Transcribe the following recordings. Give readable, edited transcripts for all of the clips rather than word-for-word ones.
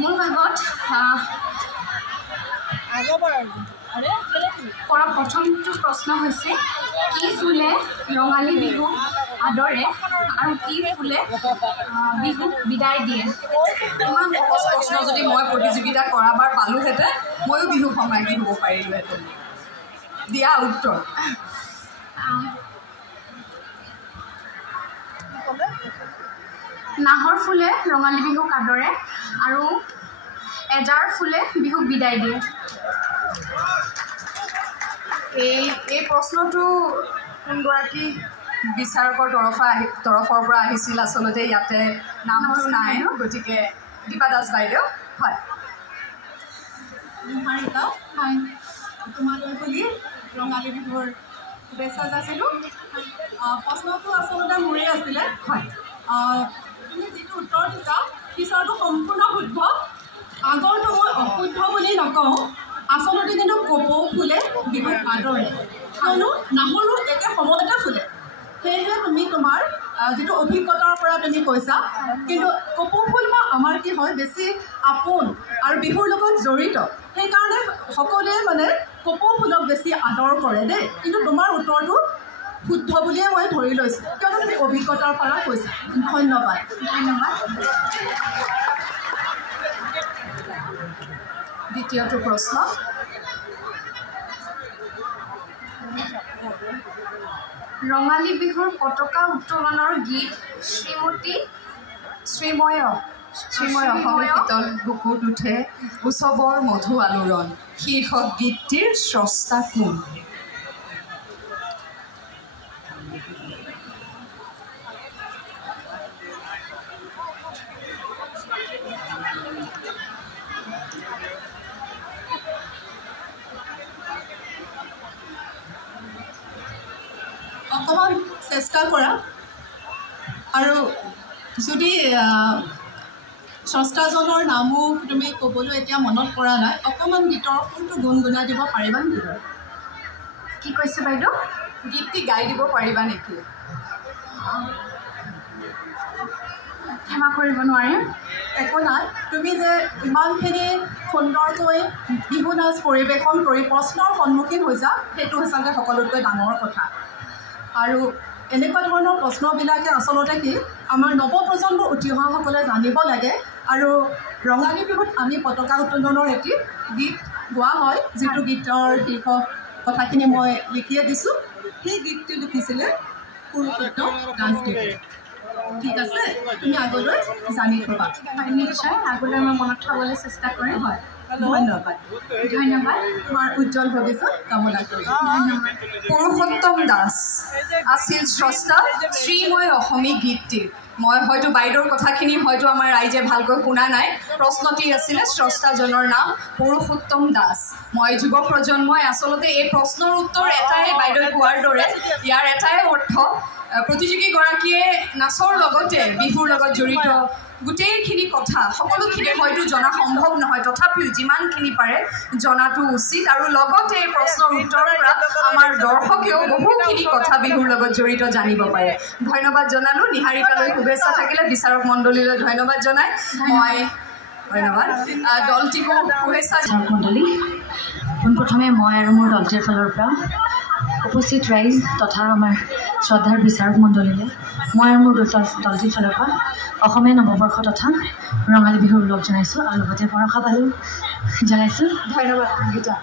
মোৰ ভাগত পৰা প্ৰথমটো প্ৰশ্ন হৈছে কি ফুলে ৰঙালী বিহু আদৰে আৰু কি ফুলে বিহুক বিদায় দিয়ে ইমান সহজ প্ৰশ্ন যদি মই প্ৰতিযোগিতা কৰাবাৰ পালোহেঁতেন ময়ো বিহু সমাগী হ'ব পাৰিলোহেঁতেন দিয়া উত্তৰ নাহৰ ফুলে ৰঙালী বিহুক আদৰে আৰু এজাৰ ফুলে বিহুক বিদায় দিয়ে এই প্ৰশ্নটো কোনগৰাকী বিচাৰকৰ তৰফৰ পৰা আহিছিল আচলতে ইয়াতে নামটো নাই গতিকে দীপা দাস বাইদেউ হয় তোমালৈ বুলি ৰঙালী বিহুৰ শুভেচ্ছা যাচিলোঁ প্ৰশ্নটো আচলতে মোৰেই আছিলে হয় তুমি যিটো উত্তৰ দিছা পিছৰটো সম্পূৰ্ণ শুদ্ধ আগৰটো মই অশুদ্ধ বুলি নকওঁ আচলতে কিন্তু কপৌ ফুলে বিহুক আদৰে কিয়নো নাহৰো একে সময়তে ফুলে সেয়েহে তুমি তোমাৰ যিটো অভিজ্ঞতাৰ পৰা তুমি কৈছা কিন্তু কপৌ ফুল আমাৰ কি হয় বেছি আপোন আৰু বিহুৰ লগত জড়িত সেইকাৰণে সকলোৱে মানে কপৌ ফুলক বেছি আদৰ কৰে দেই কিন্তু তোমাৰ উত্তৰটো শুদ্ধ বুলিয়ে মই ধৰি লৈছোঁ কিয়নো তুমি অভিজ্ঞতাৰ পৰা কৈছা ধন্যবাদ দ্বিতীয়টো প্ৰশ্ন ৰঙালী বিহুৰ পতাকা উত্তোলনৰ গীত শ্ৰীময় অসমে শীতল বুকুত উঠে উৎসৱৰ মধু আলোড়ন শীৰ্ষক গীতটিৰ স্ৰষ্টা কোন অকণমান চেষ্টা কৰা আৰু যদি স্ৰষ্টাজনৰ নামো তুমি ক'বলৈ এতিয়া মনত পৰা নাই অকণমান গীতৰ সুৰটো গুণগুণাই দিব পাৰিবা নেকি কি কৈছে বাইদেউ গীতটি গাই দিব পাৰিবা নেকি ক্ষমা কৰিব নোৱাৰিম একো নাই তুমি যে ইমানখিনি সুন্দৰকৈ বিহু নাচ পৰিৱেশন কৰি প্ৰশ্নৰ সন্মুখীন হৈছা সেইটো সঁচাকৈ সকলোতকৈ ডাঙৰ কথা আৰু এনেকুৱা ধৰণৰ প্ৰশ্নবিলাকে আচলতে কি আমাৰ নৱপ্ৰজন্মৰ উঠি অহাসকলে জানিব লাগে আৰু ৰঙালী বিহুত আমি পতাকা উত্তোলনৰ এটি গীত গোৱা হয় যিটো গীতৰ শীৰ্ষ কথাখিনি মই লিখিয়ে দিছোঁ সেই গীতটো লিখিছিলে পুৰুষোত্তম দাসদেৱে ঠিক আছে তুমি আগলৈ জানি থবা নিশ্চয় আগলৈ মই মনত থ'বলৈ চেষ্টা কৰিম হয় ধন্যবাদ তোমাৰ উজ্জ্বল ভৱিষ্যত কামনা কৰি পুৰুষোত্তম দাস আছিল স্ৰষ্টা শ্ৰীময় অসমী গীতটিৰ মই হয়তো বাইদেউৰ কথাখিনি হয়তো আমাৰ ৰাইজে ভালকৈ শুনা নাই প্ৰশ্নটি আছিলে স্ৰষ্টাজনৰ নাম পুৰুষোত্তম দাস মই যুৱ প্ৰজন্মই আচলতে এই প্ৰশ্নৰ উত্তৰ এটাই বাইদেৱে কোৱাৰ দৰে ইয়াৰ এটাই অৰ্থ প্ৰতিযোগীগৰাকীয়ে নাচৰ লগতে বিহুৰ লগত জড়িত গোটেইখিনি কথা সকলোখিনি হয়তো জনা সম্ভৱ নহয় তথাপিও যিমানখিনি পাৰে জনাটো উচিত আৰু লগতে এই প্ৰশ্নৰ উত্তৰৰ পৰা আমাৰ দৰ্শকেও বহুখিনি কথা বিহুৰ লগত জড়িত জানিব পাৰে ধন্যবাদ জনালোঁ নিহাৰিকালৈ শুভেচ্ছা থাকিলে বিচাৰক মণ্ডলীলৈ ধন্যবাদ জনাই মই ধন্যবাদ দলটিকো শুভেচ্ছা মণ্ডলী পোনপ্ৰথমে মই আৰু মোৰ দলটিৰ ফালৰ পৰা উপস্থিত ৰাইজ তথা আমাৰ শ্ৰদ্ধাৰ বিচাৰক মণ্ডলীলৈ মই আৰু মোৰ দলটিৰ ফালৰ পৰা অসমীয়া নৱবৰ্ষ তথা ৰঙালী বিহুৰ উল্লেখ জনাইছোঁ আৰু লগতে বৰষা বাহু জনাইছোঁ ধন্যবাদ গীতা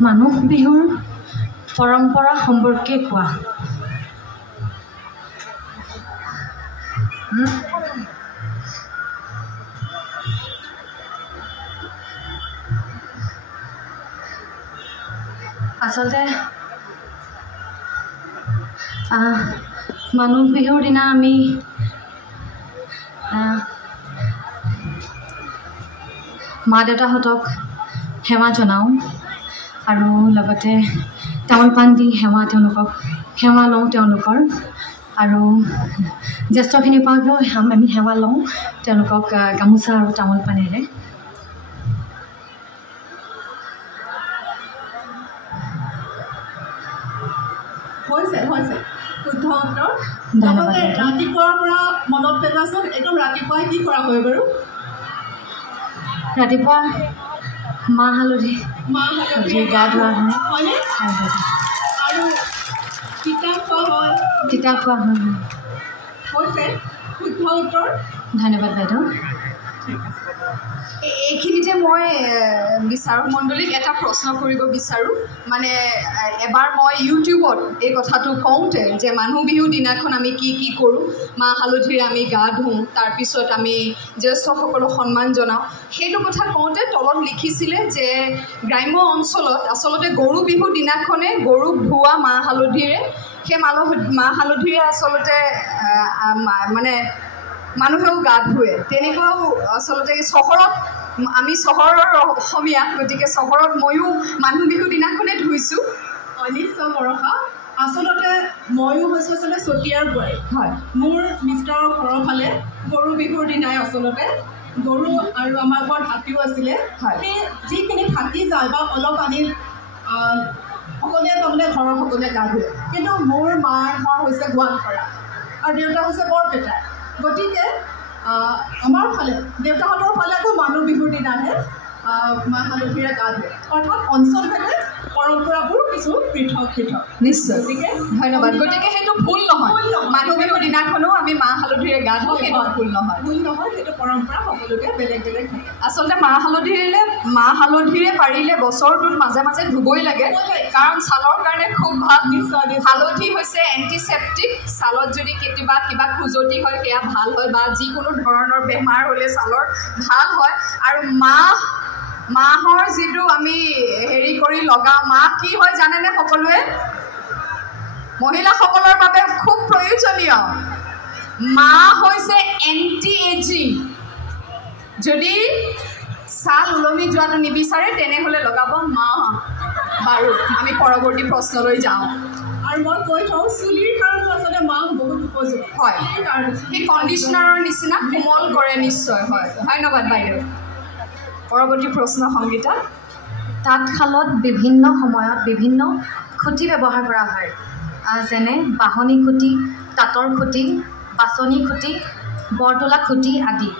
মানুহ বিহুৰ পৰম্পৰা সম্পৰ্কে কোৱা আচলতে মানুহ বিহুৰ দিনা আমি মা দেউতাহঁতক সেৱা জনাওঁ আৰু লগতে তামোল পাণ দি সেৱা লওঁ তেওঁলোকৰ আৰু জ্যেষ্ঠখিনিৰ পৰাও আমি সেৱা লওঁ তেওঁলোকক গামোচা আৰু তামোল পাণেৰে হৈছে শুদ্ধ উত্তৰ লগতে ৰাতিপুৱাৰ পৰা মনত পেলোৱাচোন একদম ৰাতিপুৱাই কি কৰা হয় বাৰু ৰাতিপুৱা মাহ হালধি গা ধোৱা হয় হয়নে আৰু তিতা খোৱা হয় হৈছে শুদ্ধ উত্তৰ ধন্যবাদ বাইদেউ এইখিনিতে মই বিচাৰক মণ্ডলীক এটা প্ৰশ্ন কৰিব বিচাৰোঁ মানে এবাৰ মই ইউটিউবত এই কথাটো কওঁতে যে মানুহ বিহুৰ দিনাখন আমি কি কি কৰোঁ মাহ হালধিৰে আমি গা ধুওঁ তাৰপিছত আমি জ্যেষ্ঠসকলক সন্মান জনাওঁ সেইটো কথা কওঁতে তলত লিখিছিলে যে গ্ৰাম্য অঞ্চলত আচলতে গৰু বিহুৰ দিনাখনে গৰুক ধোৱা মাহ হালধিৰে সেই মাহ হালধিৰে আচলতে মানে মানুহেও গা ধুৱে তেনেকুৱাও আচলতে চহৰত আমি চহৰৰ অসমীয়া গতিকে চহৰত ময়ো মানুহ বিহুৰ দিনাখনে ধুইছোঁ নিশ্চয় বৰষা আচলতে ময়ো হৈছোঁ আচলতে চতিয়াৰ বোৱাৰী হয় মোৰ মিষ্টাৰৰ ঘৰৰ ফালে গৰু বিহুৰ দিনাই আচলতে গৰু আৰু আমাৰ ঘৰত হাতীও আছিলে সেই যিখিনি থাকি যায় বা অলপ পানী সকলোৱে তাৰমানে ঘৰৰ সকলোৱে গা ধুৱে কিন্তু মোৰ মাৰ ঘৰ হৈছে গোৱালপাৰা আৰু দেউতা হৈছে বৰপেটা গতিকে আমাৰ ফালে দেউতাহঁতৰ ফালে আকৌ মানুহ বিহুৰ দিনাহে মাহ হালধিৰে গা ধুৱে অৰ্থাৎ অঞ্চলভেদে পৰম্পৰাবোৰ কিছু পৃথক নিশ্চয় গতিকে ধন্যবাদ গতিকে সেইটো ভুল নহয় মানুহ বিহুৰ দিনাখনো আমি মাহ হালধিৰে গা ধুওঁ সেইটো ভুল নহয় সেইটো পৰম্পৰা সকলোকে বেলেগ বেলেগ থাকে আচলতে মাহ হালধিৰে পাৰিলে বছৰটোত মাজে মাজে ধুবই লাগে কাৰণ ছালৰ কাৰণে খুব ভাল হালধি হৈছে এণ্টিছেপ্টিক ছালত যদি কেতিয়াবা কিবা খুজতি হয় সেয়া ভাল হয় বা যিকোনো ধৰণৰ বেমাৰ হ'লে ছালৰ ভাল হয় আৰু মাহৰ যিটো আমি হেৰি কৰি লগাওঁ মাহ কি হয় জানেনে সকলোৱে মহিলাসকলৰ বাবে খুব প্ৰয়োজনীয় মাহ হৈছে এণ্টি এজিং যদি ছাল ওলমি যোৱাটো নিবিচাৰে তেনেহ'লে লগাব মাহ বাৰু আমি পৰৱৰ্তী প্ৰশ্নলৈ যাওঁ আৰু মই কৈ থওঁ চুলিৰ কাৰণে আচলতে মাহ বহুত উপযোগী হয় সেই কণ্ডিশ্যনাৰৰ নিচিনা কোমল কৰে নিশ্চয় হয় ধন্যবাদ বাইদেউ পৰৱৰ্তী প্ৰশ্ন সংগীতা তাঁতশালত বিভিন্ন সময়ত বিভিন্ন খুঁটি ব্যৱহাৰ কৰা হয় যেনে বাঢ়নি খুঁটি তাঁতৰ খুঁটি বাছনি খুঁটি বৰতলা খুঁটি আদি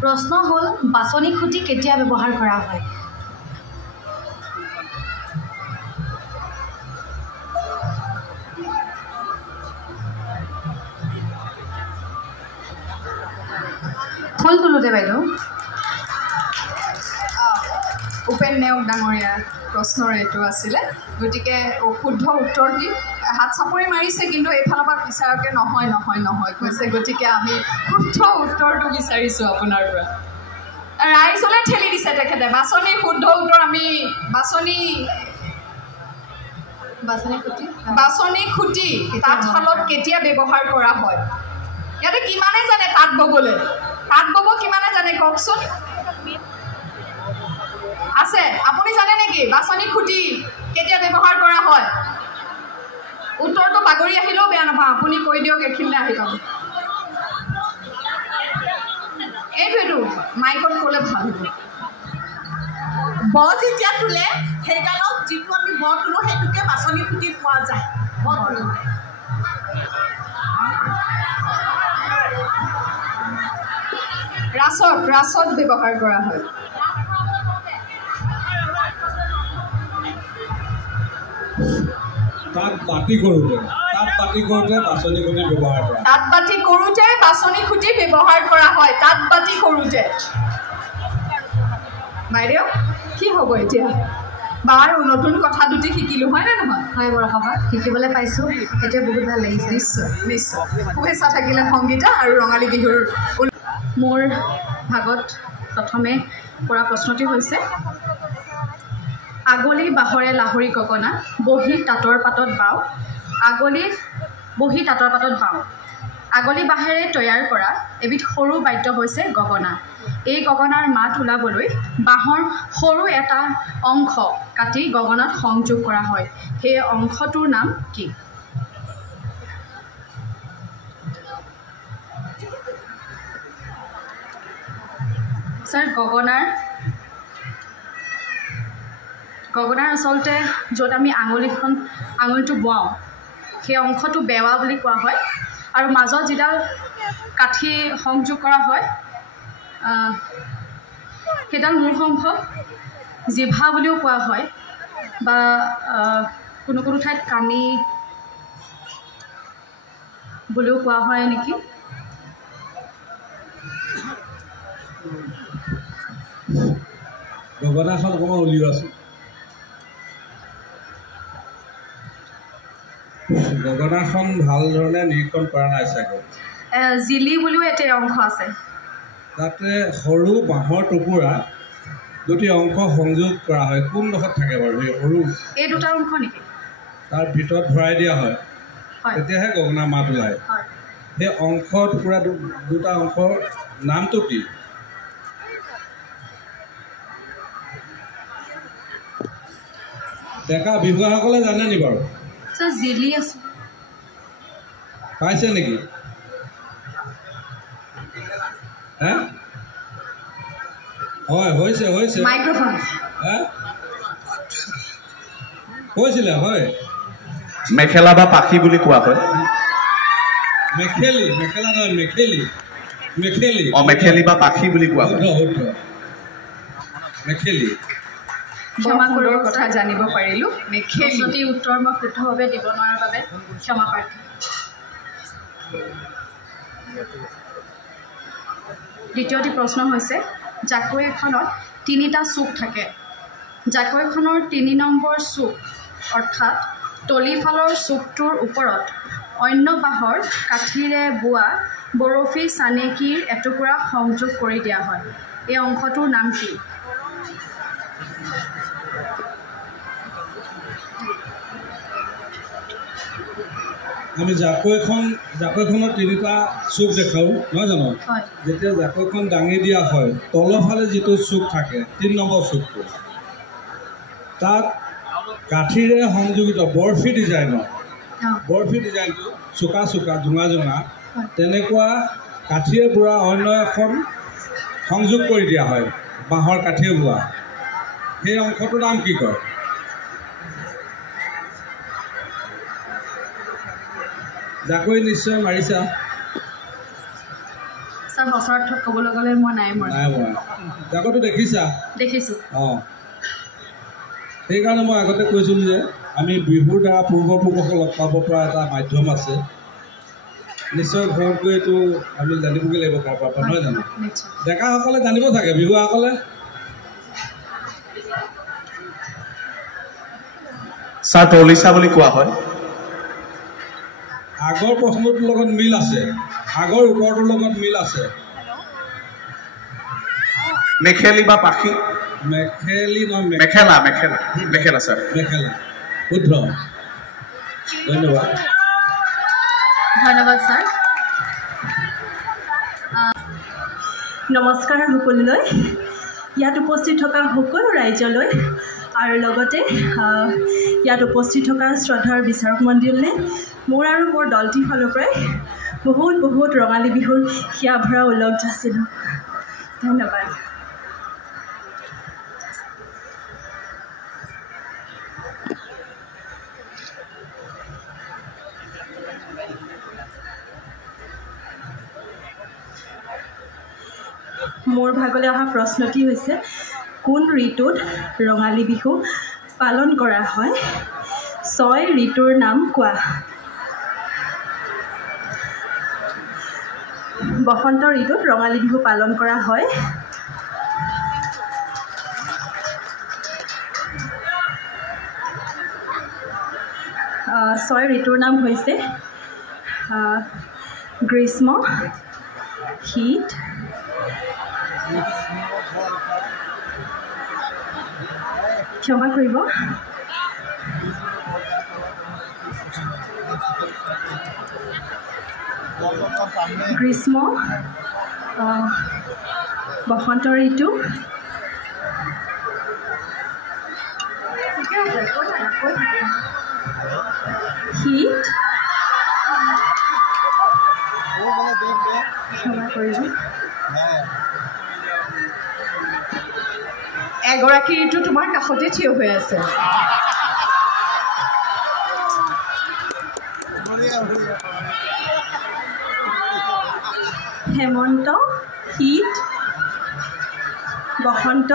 প্ৰশ্ন হ'ল বাছনি খুঁটি কেতিয়া ব্যৱহাৰ কৰা হয় ফুল তোলোতে বাইদেউ উপেন নেওগ ডাঙৰীয়া প্ৰশ্নৰ এইটো আছিলে গতিকে শুদ্ধ উত্তৰ দি হাত চাপৰি মাৰিছে কিন্তু এইফালৰ পৰা বিচাৰকে নহয় কৈছে গতিকে আমি শুদ্ধ উত্তৰটো বিচাৰিছোঁ আপোনাৰ পৰা ৰাইজলৈ ঠেলি দিছে তেখেতে বাছনি শুদ্ধ উত্তৰ আমি বাছনি খুঁটি তাঁতশালত কেতিয়া ব্যৱহাৰ কৰা হয় ইয়াতে কিমানে জানে তাঁত ব'বলৈ তাঁত ব'ব কিমানে জানে কওকচোন আছে আপুনি জানে নেকি বাছনি খুঁটি কেতিয়া ব্যৱহাৰ কৰা হয় উত্তৰটো বাগৰি আহিলেও বেয়া নাপাওঁ আপুনি কৈ দিয়ক এইখিনিলে আহি পাব এইটো মাইকত ক'লে ভাল হ'ব ব যেতিয়া তোলে সেইডালত যিটো আমি ব তোলো সেইটোকে বাছনি খুঁটি পোৱা যায় ৰাছত ব্যৱহাৰ কৰা হয় তাত বাতি কৰোঁতে বাছনি খুঁটি ব্যৱহাৰ কৰা তাঁত বাতি কৰোঁতে বাছনি খুঁটি ব্যৱহাৰ কৰা হয় তাঁত বাতি কৰোঁতে বাইদেউ কি হ'ব এতিয়া বাৰু নতুন কথা দুটি শিকিলোঁ হয়নে নহয় হয় বৰষা শিকিবলৈ পাইছোঁ এতিয়া বহুত ভাল লাগিছে নিশ্চয় শুভেচ্ছা থাকিলে সংগীতা আৰু ৰঙালী বিহুৰ মোৰ ভাগত প্ৰথমে পৰা প্ৰশ্নটি হৈছে আগলি বাঁহৰে লাহৰি গগনা বহি তাঁতৰ পাতত বাওঁ আগলি বাঁহেৰে তৈয়াৰ কৰা এবিধ সৰু বাদ্য হৈছে গগনা এই গগনাৰ মাত ওলাবলৈ বাঁহৰ সৰু এটা অংশ কাটি গগনাত সংযোগ কৰা হয় সেই অংশটোৰ নাম কি ছাৰ গগনাৰ আচলতে য'ত আমি আঙুলিটো বোৱাওঁ সেই অংশটো বেৱা বুলি কোৱা হয় আৰু মাজত যিডাল কাঠি সংযোগ কৰা হয় সেইডাল মূৰসংখ্যক জিভা বুলিও কোৱা হয় বা কোনো কোনো ঠাইত কাণী বুলিও কোৱা হয় নেকি। গগনাখন অকণমান উলিওৱাচোন। গগনাখন ভালধৰণে নিৰীক্ষণ কৰা নাই চাগে। জিলি বুলিও এটা অংশ আছে। তাতে সৰু বাঁহৰ টুকুৰা দুটি অংশ সংযোগ কৰা হয়। কোনডোখৰত থাকে বাৰু সেই সৰু? এই দুটা অংশ নেকি? তাৰ ভিতৰত ভৰাই দিয়া হয়, তেতিয়াহে গগনা মাত ওলায়। সেই অংশ টুকুৰা দুটা অংশৰ নামটো কি? ডেকা বিহুৱাসকলে জানে নি বাৰু? জিলি আছে। পাইছে নেকি? হে হয় হৈছে হৈছে মাইক্ৰফোন কৈছিলে হয়। মেখেলা বা পাখি বুলি কোৱা হয়। মেখেলি, মেখেলা নহয় মেখেলি, মেখেলি মেখেলি বা পাখি বুলি কোৱা হয়। শুদ্ধ মেখেলি। ক্ষমা কৰিব কথা জানিব পাৰিলোঁ। মেখেলি উত্তৰ মই শুদ্ধভাৱে দিব নোৱাৰাৰ বাবে ক্ষমা প্ৰাৰ্থী। দ্বিতীয়টি প্ৰশ্ন হৈছে জাকৈ এখনত 3টা চুক থাকে। জাকৈখনৰ 3 নম্বৰ চুক অৰ্থাৎ তলিফালৰ চুকটোৰ ওপৰত অন্য বাঁহৰ কাঠিৰে বোৱা বৰফী চানেকিৰ এটুকুৰা সংযোগ কৰি দিয়া হয়। এই অংশটোৰ নাম কি? আমি জাকৈখনৰ 3টা চুক দেখাওঁ নহয় জানো? যেতিয়া জাকৈখন দাঙি দিয়া হয় তলৰ ফালে যিটো চুক থাকে 3 নম্বৰ চুকটো, তাত কাঠিৰে সংযোজিত বৰফি ডিজাইনৰ চোকা চোকা জোঙা জোঙা তেনেকুৱা কাঠিৰে বোৱা অন্য এখন সংযোগ কৰি দিয়া হয়, বাঁহৰ কাঠিৰে বোৱা। সেই অংশটোৰ নাম কি কয়? জাকৈ নিশ্চয় মাৰিছা? ছাৰ সচৰাৰ্থত ক'বলৈ গ'লে মই নাই মৰা। জাকৈটো দেখিছা? দেখিছোঁ। সেইকাৰণে মই আগতে কৈছিলোঁ যে আমি বিহুৰ দ্বাৰা পূৰ্বপুৰুষসকলক লগ পাব পৰা এটা মাধ্যম আছে। নিশ্চয় ঘৰত গৈ এইটো আমি জানিবগৈ লাগিব কাৰোবাৰ পৰা, নহয় জানো? ডেকাসকলে জানিব থাকে, বিহুৱাসকলে। ছাৰ তলিচা বুলি কোৱা হয়। আগৰ প্ৰশ্নটোৰ লগত মিল আছে, আগৰ উত্তৰটোৰ লগত মিল আছে। মেখেলি বা পাখি? মেখেলি নহয়, মেখেলা মেখেলা মেখেলা ছাৰ। মেখেলা শুদ্ধ। ধন্যবাদ। ধন্যবাদ ছাৰ। নমস্কাৰ সকলোলৈ, ইয়াত উপস্থিত থকা সকলো ৰাইজলৈ আৰু লগতে ইয়াত উপস্থিত থকা শ্ৰদ্ধাৰ বিচাৰক মণ্ডলীলৈ মোৰ আৰু মোৰ দলটিৰ ফালৰ পৰাই বহুত বহুত ৰঙালী বিহুৰ হিয়া ভৰা ওলগ যাচিলোঁ। ধন্যবাদ। মোৰ ভাগলৈ অহা প্ৰশ্নটি হৈছে কোন ঋতুত ৰঙালী বিহু পালন কৰা হয়? 6 ঋতুৰ নাম কোৱা। বসন্ত ঋতুত ৰঙালী বিহু পালন কৰা হয়। ছয় ঋতুৰ নাম হৈছে গ্ৰীষ্ম, শীত, ক্ষমা কৰিব, গ্ৰীষ্ম, বসন্ত ঋতু, শীত, ক্ষমা কৰিব, এগৰাকী ঋতু তোমাৰ কাষতে থিয় হৈ আছে। হেমন্ত শীত বসন্ত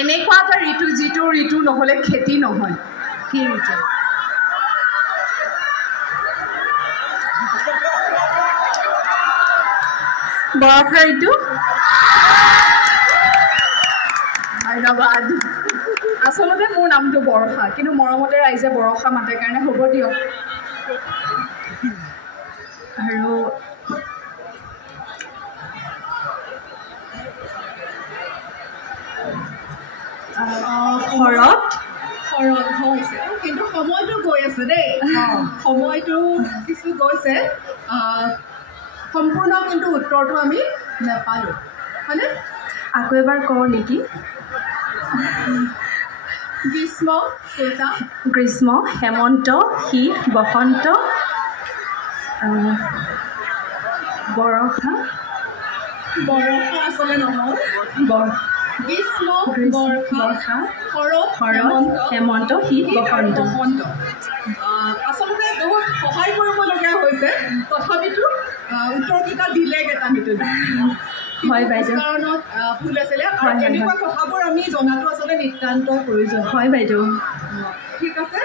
এনেকুৱা এটা ঋতু যিটো ঋতু নহ'লে খেতি নহয় কি ঋতু বৰষা ঋতু ধন্যবাদ আচলতে মোৰ নামটো বৰষা কিন্তু মৰমতে ৰাইজে বৰষা মাতে কাৰণে হ'ব দিয়ক আৰু শৰৎ হৈছে কিন্তু সময়টো গৈ আছে দেই সময়টো কিছু গৈছে সম্পূৰ্ণ কিন্তু উত্তৰটো আমি নাপালোঁ হয়নে আকৌ এবাৰ কওঁ নেকি গ্ৰীষ্ম হেমন্ত শীত বসন্ত বৰষা আচলতে নহয় গ্ৰীষ্ম বৰ্ষা শৰৎ হেমন্ত শীত বসন্ত আচলতে বহুত সহায় কৰিবলগীয়া হৈছে তথাপিতো উত্তৰকেইটা দিলে এটা ভিতৰত হয় বাইদেউ কাৰণত ভুল আছিলে আৰু এনেকুৱা কথাবোৰ আমি জনাটো আচলতে নিতান্ত প্ৰয়োজন হয় বাইদেউ ঠিক আছে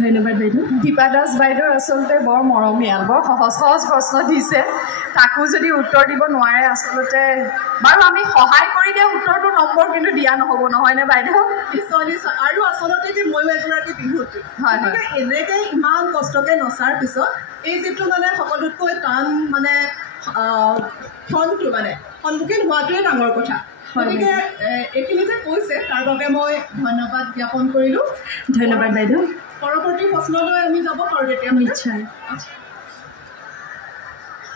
ধন্যবাদ বাইদেউ দীপা দাস বাইদেউ আচলতে বৰ মৰমীয়াল বৰ সহজ সহজ প্ৰশ্ন দিছে তাকো যদি উত্তৰ দিব নোৱাৰে আচলতে বাৰু আমি সহায় কৰি দিয়া উত্তৰটো নম্বৰ কিন্তু দিয়া নহ'ব নহয়নে বাইদেউ নিশ্চয় নিশ্চয় আৰু আচলতে যে ময়ো এগৰাকী বিহুৱতী হয় এনেকৈ ইমান কষ্টকৈ নচাৰ পিছত এই যিটো মানে সকলোতকৈ টান মানে ক্ষণটো মানে সন্মুখীন হোৱাটোৱে ডাঙৰ কথা গতিকে এইখিনি যে কৈছে তাৰ বাবে মই ধন্যবাদ জ্ঞাপন কৰিলোঁ ধন্যবাদ বাইদেউ পৰৱৰ্তী প্ৰশ্নলৈ আমি যাব পাৰোঁ তেতিয়া নিশ্চয়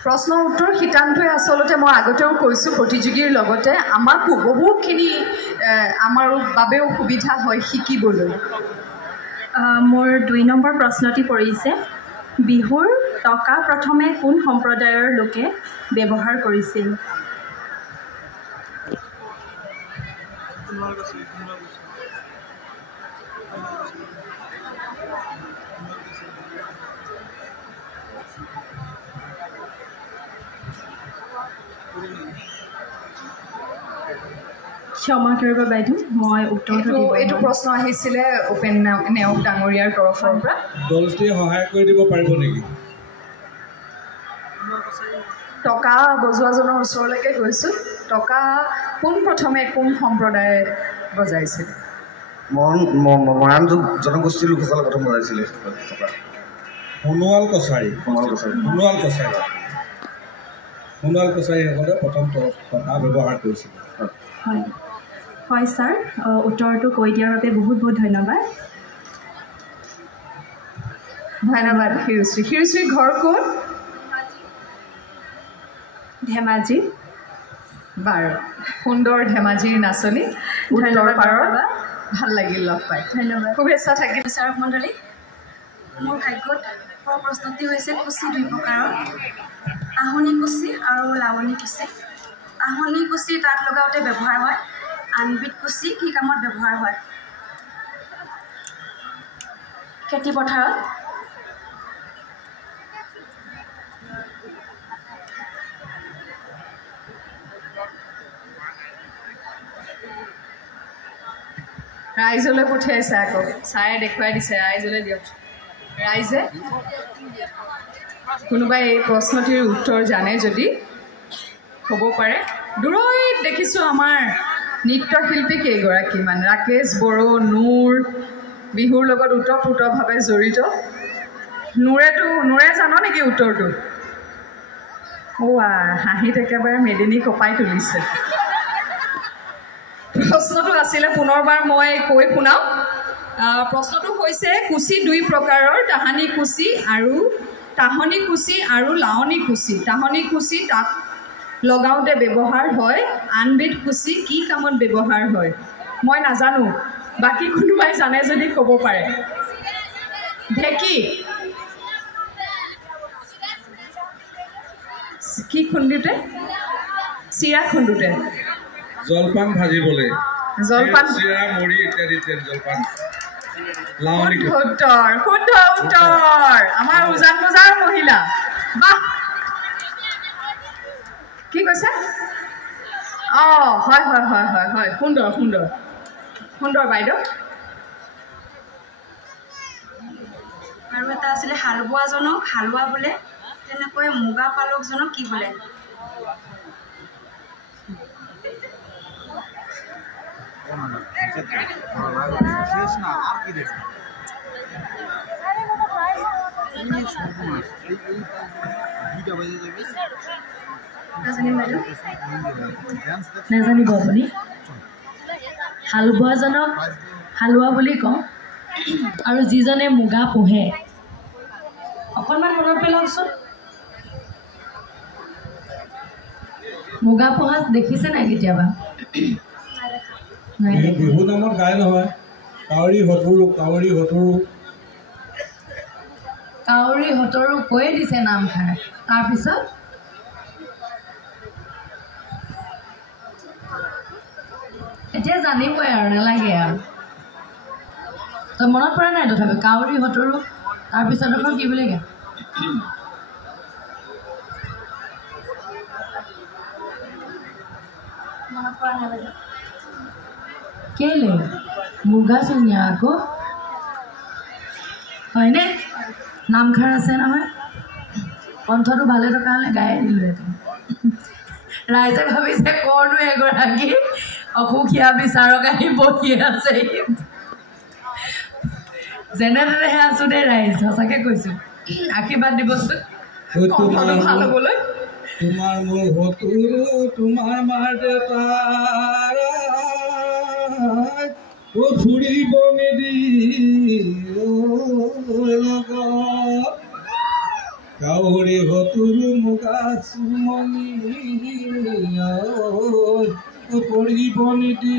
প্ৰশ্ন উত্তৰ শিতানটোৱে আচলতে মই আগতেও কৈছোঁ প্ৰতিযোগীৰ লগতে আমাকো বহুখিনি আমাৰ বাবেও সুবিধা হয় শিকিবলৈ মোৰ 2 নম্বৰ প্ৰশ্নটি পৰিছে বিহুৰ টকা প্ৰথমে কোন সম্প্ৰদায়ৰ লোকে ব্যৱহাৰ কৰিছিল ক্ষমা কৰিব বাইদেউ মই উত্তৰটো দিব এইটো প্ৰশ্ন আহিছিলে উপেন নেওগ ডাঙৰীয়াৰ তৰফৰ পৰা দলটোৱে সহায় কৰি দিব পাৰিব নেকি টকা বজোৱাজনৰ ওচৰলৈকে গৈছোঁ টকা পোনপ্ৰথমে কোন সম্প্ৰদায়ে বজাইছিল মৰাণ জনগোষ্ঠীৰ লোকসকলে প্ৰথম বজাইছিলে টকা সোণোৱাল কছাৰীসকলে প্ৰথম টকা ব্যৱহাৰ কৰিছিল হয় হয় ছাৰ উত্তৰটো কৈ দিয়াৰ বাবে বহুত বহুত ধন্যবাদ শিৰশ্ৰীৰ ঘৰ ক'ত ধেমাজি বাৰু সুন্দৰ ধেমাজিৰ নাচনী উত্তৰ পাৰত ভাল লাগিল লগ পাই ধন্যবাদ শুভেচ্ছা থাকিল বিচাৰক মণ্ডলী মোৰ ভাগ্যত প্ৰশ্নটি হৈছে কুচি 2 প্ৰকাৰৰ আহনি কুচি আৰু লাৱনি কুচি আহনি কুচি তাঁত লগাওঁতে ব্যৱহাৰ হয় আনবিধ কুচি কি কামত ব্যৱহাৰ হয় খেতি পথাৰত ৰাইজলৈ পঠিয়াইছে আকৌ ছাৰে দেখুৱাই দিছে ৰাইজলৈ দিয়ক ৰাইজে কোনোবাই এই প্ৰশ্নটিৰ উত্তৰ জানে যদি ক'ব পাৰে দূৰৈত দেখিছোঁ আমাৰ নৃত্যশিল্পী কেইগৰাকীমান ৰাকেশ বড়ো নূৰ বিহুৰ লগত ওতঃপ্ৰোতভাৱে জড়িত নূৰে জানো নেকি উত্তৰটো হাঁহিত একেবাৰে মেদিনী কঁপাই তুলিছে প্ৰশ্নটো আছিলে পুনৰবাৰ মই কৈ শুনাওঁ প্ৰশ্নটো হৈছে কুচি 2 প্ৰকাৰৰ তাহানি কুচি আৰু তাহনি কুচি আৰু লাৱনি কুচি তাহনি কুচি তাত লগাওঁতে ব্যৱহাৰ হয় আনবিধ কুচি কি কামত ব্যৱহাৰ হয় মই নাজানো বাকী কোনোবাই জানে যদি ক'ব পাৰে ঢেঁকী কি খুন্দোতে চিৰা খুন্দুতে জলপান ভাজিবলৈ জলপান চিৰা মুড়ি ইত্যাদি ইত্যাদি জলপান শুদ্ধ উত্তৰ আমাৰ উজান বজাৰ মহিলা বাহ কি কৈছে হয় হয় হয় হয় হয় সুন্দৰ সুন্দৰ সুন্দৰ বাইদেউ আৰু এটা আছিলে হালবোৱাজনক হালোৱা বোলে তেনেকৈ মুগা পালকজনক কি বোলে নাজানিব আপুনি হালবোৱাজনক হালোৱা বুলি কওঁ আৰু যিজনে মুগা পোহে অকণমান মনত পেলাওকচোন মুগা পোহা দেখিছে নাই কেতিয়াবা বিহু নামত গাই নহয় কাউৰী হতৰু কৈয়ে দিছে নামষাৰ তাৰপিছত এতিয়া জানিবই আৰু নালাগে আৰু তই মনত পৰা নাই তথাপি কাউৰী হতৰু তাৰপিছত এখন কি বুলি গায় মনত পৰা নাই বাইদেউ কেলে মুগা চুঙীয়া আকৌ হয়নে নামষাৰ আছে নহয় কণ্ঠটো ভালে থকা হ'লে গায়ে দিলোহেঁতেন ৰাইজে ভাবিছে কৰনো এগৰাকী অসুখীয়া বিচাৰক আহি বহি আছে যেনেদৰেহে আছো দেই ৰাইজ সঁচাকৈ কৈছোঁ আশীৰ্বাদ দিবচোন তোমাৰ মোৰ হতুৰু তোমাৰ মাৰ দেউতা ফুৰিব নিদি কাউৰী হতুৰু মুগা চুমনি পৰিব নিদি